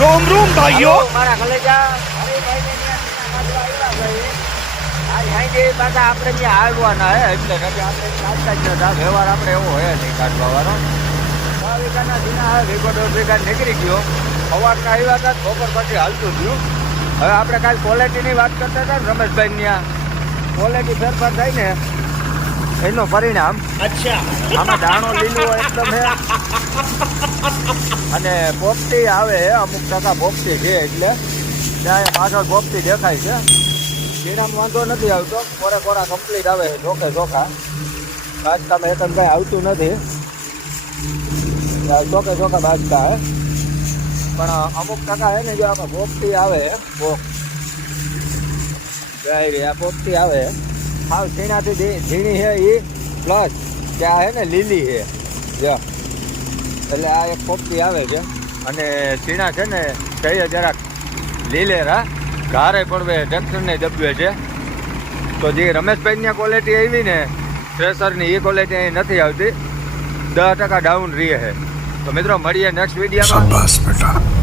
रोम रोम भाइयों મારા કલેજા અરે ભાઈ ને ત્યાં આવ્યા ભાઈ આ હાઈડે પાછા આપણે ત્યાં આવવાના હે એટલે કે આપણે કાઢતા જ નતા વ્યવહાર આપણે એવો હે નહીં કાઢવા વાળો 6 વીઘાના દીના વીઘો 1.5 વીઘા નીકળી ગયો સવારના આવ્યા હતા બપોર પછી હાલતું થયું હવે આપણે કાલ ક્વોલિટીની વાત કરતા હતા ને રમેશભાઈ ત્યાં ક્વોલિટી ફેરફાર થાય ને એનું પરિણામ अच्छा આમાં દાણો લીલો એકદમ હે અને પોપટી આવે અમુક ટકા પોપટી છે એટલે ત્યાં પાછળ પોપટી દેખાય છે જીરામાં વાંધો નથી આવતો કોરા કોરા કમ્પ્લીટ આવે છે ચોકે ચોખા બાજકામાં એકમ કાંઈ આવતું નથી ચોકે ચોખા બાજકા હે પણ અમુક ટકા હે ને જો આમાં પોપટી આવે પોપ આ પોપટી આવે હાવ ઝીણાથી ઝીણી છે એ પ્લસ કે આ હે ને લીલી છે જો એટલે આ એક પોપટી આવે છે અને ઝીણા છે ને કહીએ જરાક લીલેરા ઘારે પડવે ટ્રેક્ટરને દબવે છે તો જે રમેશભાઈની ક્વોલિટી આવી ને થ્રેસરની એ ક્વોલિટી અહીં નથી આવતી 10% ડાઉન રહે છે તો મિત્રો મળીએ નેક્સ્ટ વિડીયોમાં.